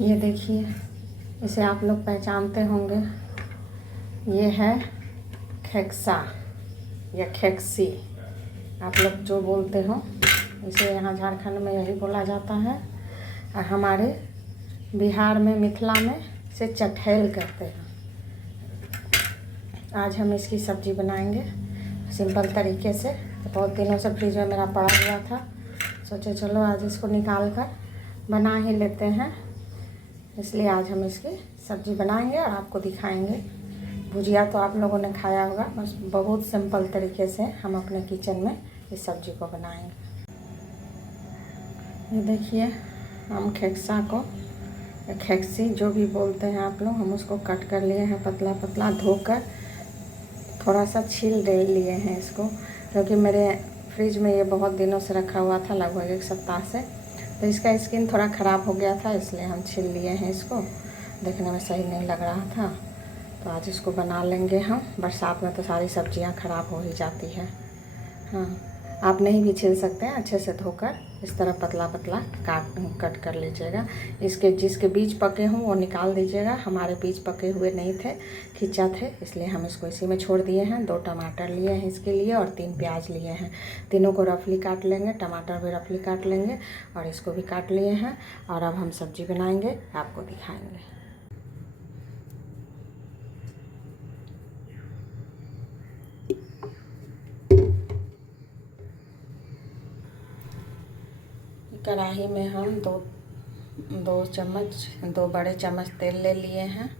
ये देखिए, इसे आप लोग पहचानते होंगे। ये है खेक्सा या खेक्सी, आप लोग जो बोलते हो। इसे यहाँ झारखंड में यही बोला जाता है, और हमारे बिहार में, मिथिला में इसे चठैल कहते हैं। आज हम इसकी सब्ज़ी बनाएंगे सिंपल तरीके से। तो बहुत दिनों से फ्रिज में मेरा पड़ा हुआ था, सोचे चलो आज इसको निकाल कर बना ही लेते हैं। इसलिए आज हम इसकी सब्ज़ी बनाएंगे और आपको दिखाएंगे। भुजिया तो आप लोगों ने खाया होगा, बस बहुत सिंपल तरीके से हम अपने किचन में इस सब्ज़ी को बनाएंगे। ये देखिए, हम खेक्सा को, खेक्सी जो भी बोलते हैं आप लोग, हम उसको कट कर लिए हैं पतला पतला, धोकर थोड़ा सा छील दे लिए हैं इसको, क्योंकि मेरे फ्रिज में ये बहुत दिनों से रखा हुआ था, लगभग 1 सप्ताह से। तो इसका स्किन थोड़ा ख़राब हो गया था, इसलिए हम छील लिए हैं इसको। देखने में सही नहीं लग रहा था, तो आज इसको बना लेंगे हम। बरसात में तो सारी सब्जियां ख़राब हो ही जाती है। हाँ, आप नहीं भी छील सकते हैं, अच्छे से धोकर इस तरह पतला पतला कट कर लीजिएगा। इसके जिसके बीज पके हों वो निकाल दीजिएगा। हमारे बीज पके हुए नहीं थे, खिंचा थे, इसलिए हम इसको इसी में छोड़ दिए हैं। 2 टमाटर लिए हैं इसके लिए और 3 प्याज लिए हैं। तीनों को रफली काट लेंगे, टमाटर भी रफली काट लेंगे और इसको भी काट लिए हैं। और अब हम सब्जी बनाएंगे, आपको दिखाएंगे। कढ़ाई में हम दो बड़े चम्मच तेल ले लिए हैं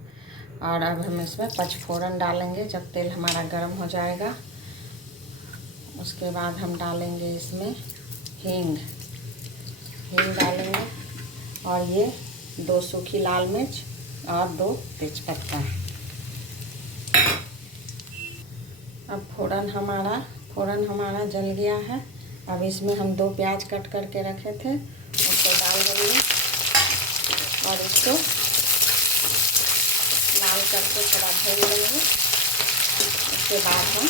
और अब हम इसमें पचफोरन डालेंगे। जब तेल हमारा गर्म हो जाएगा, उसके बाद हम डालेंगे इसमें हींग डालेंगे, और ये 2 सूखी लाल मिर्च और 2 तेजपत्ता। अब फोड़न हमारा जल गया है। अब इसमें हम 2 प्याज कट करके रखे थे, उसको डाल देंगे और इसको लाल करके थोड़ा भून लेंगे। उसके बाद हम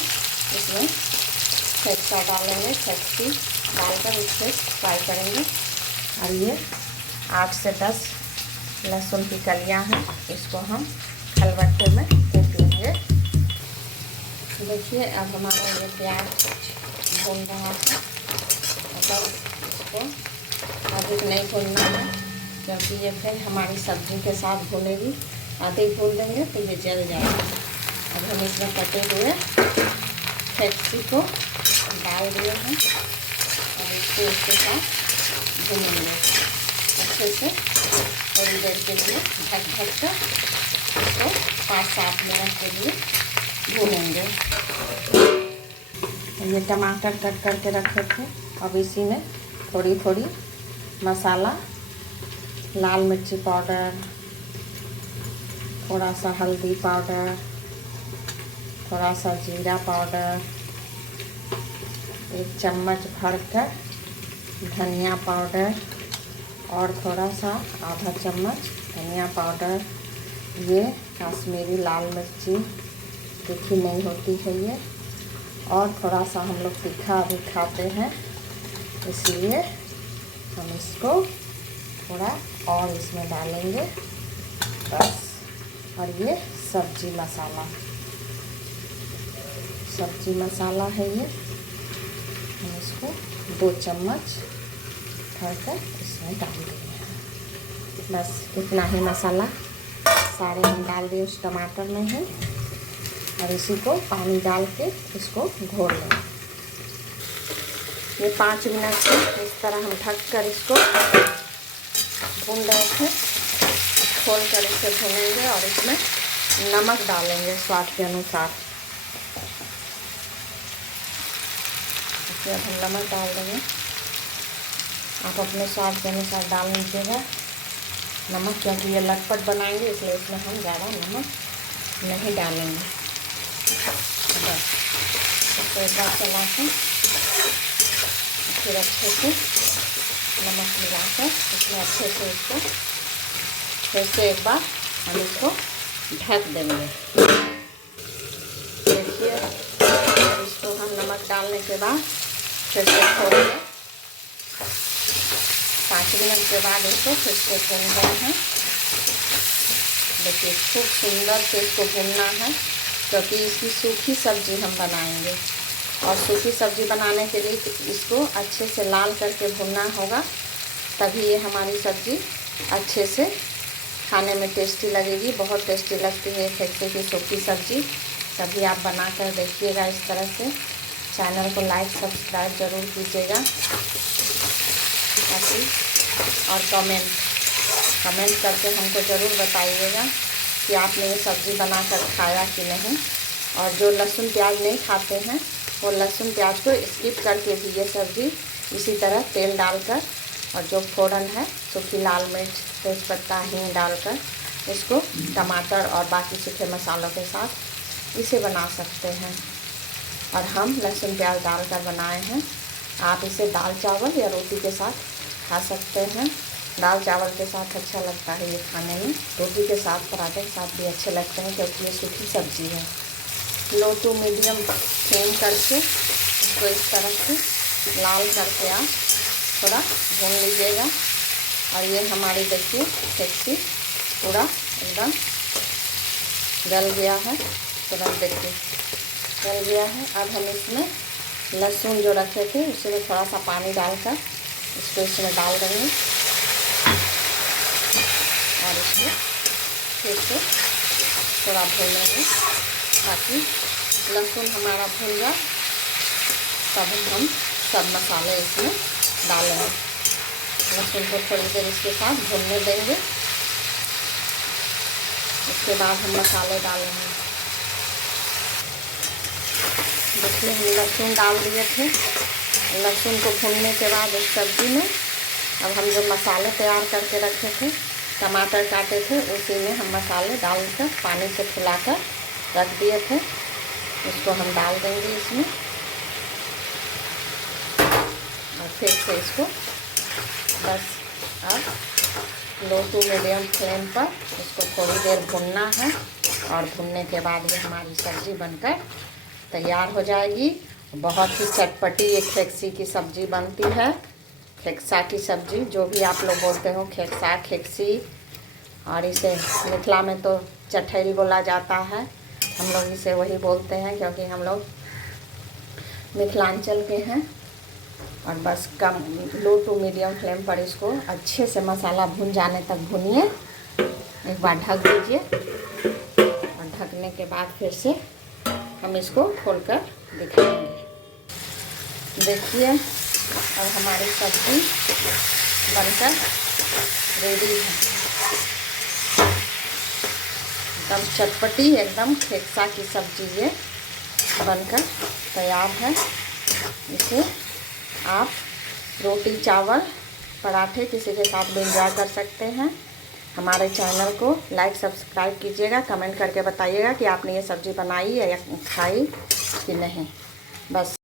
इसमें खेक्सा डालेंगे, खेक्सी डालकर इसे फ्राई करेंगे। और ये 8 से 10 लहसुन की कलियां हैं, इसको हम खलबट्टे में कूट लेंगे। देखिए, अब हमारा ये प्याज भून रहा है। मतलब इसको अधिक नहीं भूनना है, क्योंकि ये फिर हमारी सब्ज़ी के साथ भूनेगी। अधिक भून देंगे तो ये जल जाएगा। अब हम इसमें कटे हुए खेक्सी को डाल दिए हैं और इसको इसके साथ भूनेंगे अच्छे से। थोड़ी देर के लिए ढक कर इसको 5-7 मिनट के लिए भूनेंगे। ये टमाटर कट करके रखे थे, अब इसी में थोड़ी मसाला, लाल मिर्ची पाउडर, थोड़ा सा हल्दी पाउडर, थोड़ा सा जीरा पाउडर, 1 चम्मच भरकर धनिया पाउडर और थोड़ा सा आधा चम्मच धनिया पाउडर। ये कश्मीरी लाल मिर्ची तीखी नहीं होती है ये, और थोड़ा सा हम लोग तीखा भी खाते हैं, इसलिए हम इसको थोड़ा और इसमें डालेंगे बस। और ये सब्जी मसाला है ये, हम इसको 2 चम्मच भरकर इसमें डाल देंगे। बस इतना ही मसाला सारे हम डाल दिए उस टमाटर में ही, और इसी को पानी डाल के इसको घोल लेंगे। ये 5 मिनट से इस तरह हम ढक कर इसको भून रहे थे। खोल कर इसे भूनेंगे और इसमें नमक डालेंगे स्वाद के अनुसार। इसमें अब हम नमक डाल देंगे, आप अपने स्वाद के अनुसार डाल लीजिएगा नमक, क्योंकि ये लटपट बनाएंगे इसलिए इसमें हम ज़्यादा नमक नहीं डालेंगे। बस इसको एक बार चला के फिर अच्छे से नमक मिलाकर इसमें अच्छे से इसको फिर से एक बार हम इसको ढक देंगे। देखिए, इसको हम नमक डालने के बाद फिर से खोल के 5 मिनट के बाद इसको फिर से भून रहे हैं। देखिए खूब सुंदर से इसको भूनना है, क्योंकि इसकी सूखी सब्जी हम बनाएंगे। और सूखी सब्जी बनाने के लिए इसको अच्छे से लाल करके भुनना होगा, तभी ये हमारी सब्ज़ी अच्छे से खाने में टेस्टी लगेगी। बहुत टेस्टी लगती है खेकसे की सूखी सब्ज़ी। कभी आप बनाकर देखिएगा इस तरह से। चैनल को लाइक सब्सक्राइब ज़रूर कीजिएगा ताकि, और कमेंट करके हमको ज़रूर बताइएगा कि आपने ये सब्ज़ी बनाकर खाया कि नहीं। और जो लहसुन प्याज नहीं खाते हैं वो लहसुन प्याज को स्किप करके भी ये सब्ज़ी इसी तरह तेल डालकर, और जो फ़ौरन है सूखी लाल मिर्च तेज़पत्ता हींग डालकर इसको टमाटर और बाकी सूखे मसालों के साथ इसे बना सकते हैं। और हम लहसुन प्याज डालकर बनाए हैं। आप इसे दाल चावल या रोटी के साथ खा सकते हैं। दाल चावल के साथ अच्छा लगता है ये खाने में, रोटी के साथ पराठे के साथ भी अच्छे लगते हैं, क्योंकि ये सूखी सब्ज़ी है। लो टू मीडियम फ्लेम करके इसको इस तरह से लाल करके आप थोड़ा भून लीजिएगा। और ये हमारी देखिए खेकसी पूरा एकदम गल गया है, तुरंत देखिए गल गया है। अब हम इसमें लहसुन जो रखे थे उसमें थोड़ा सा पानी डालकर इसको इसमें डाल देंगे और इसको फिर से थोड़ा भूनेंगे ताकि लहसुन हमारा भून जाए। तब हम सब मसाले इसमें डालेंगे। लहसुन को थोड़ी देर इसके साथ भूनने देंगे, उसके बाद हम मसाले डालेंगे। देखिए हम लहसुन डाल दिए थे। लहसुन को भूनने के बाद उस सब्ज़ी में अब हम जो मसाले तैयार करके रखे थे, टमाटर काटे थे, उसी में हम मसाले डालकर पानी से फुलाकर रख दिए थे, उसको हम डाल देंगे इसमें। और फिर से इसको बस अब लो टू मीडियम फ्लेम पर इसको थोड़ी देर भूनना है। और भूनने के बाद ये हमारी सब्ज़ी बनकर तैयार हो जाएगी। बहुत ही चटपटी ये खेकसी की सब्ज़ी बनती है। खेकसा की सब्ज़ी जो भी आप लोग बोलते हो, खेकसा खेकसी, और इसे मिथिला में तो चठैल बोला जाता है। हम लोग इसे वही बोलते हैं क्योंकि हम लोग मिथिलांचल के हैं। और बस कम लो टू मीडियम फ्लेम पर इसको अच्छे से मसाला भुन जाने तक भुनिए। एक बार ढक दीजिए और ढकने के बाद फिर से हम इसको खोलकर दिखाएंगे। देखिए अब हमारी सब्ज़ी बनकर रेडी है। एकदम चटपटी, एकदम खेकसा की सब्ज़ी ये बनकर तैयार है। इसे आप रोटी चावल पराठे किसी के साथ भी एंजॉय कर सकते हैं। हमारे चैनल को लाइक सब्सक्राइब कीजिएगा, कमेंट करके बताइएगा कि आपने ये सब्ज़ी बनाई या खाई कि नहीं। बस।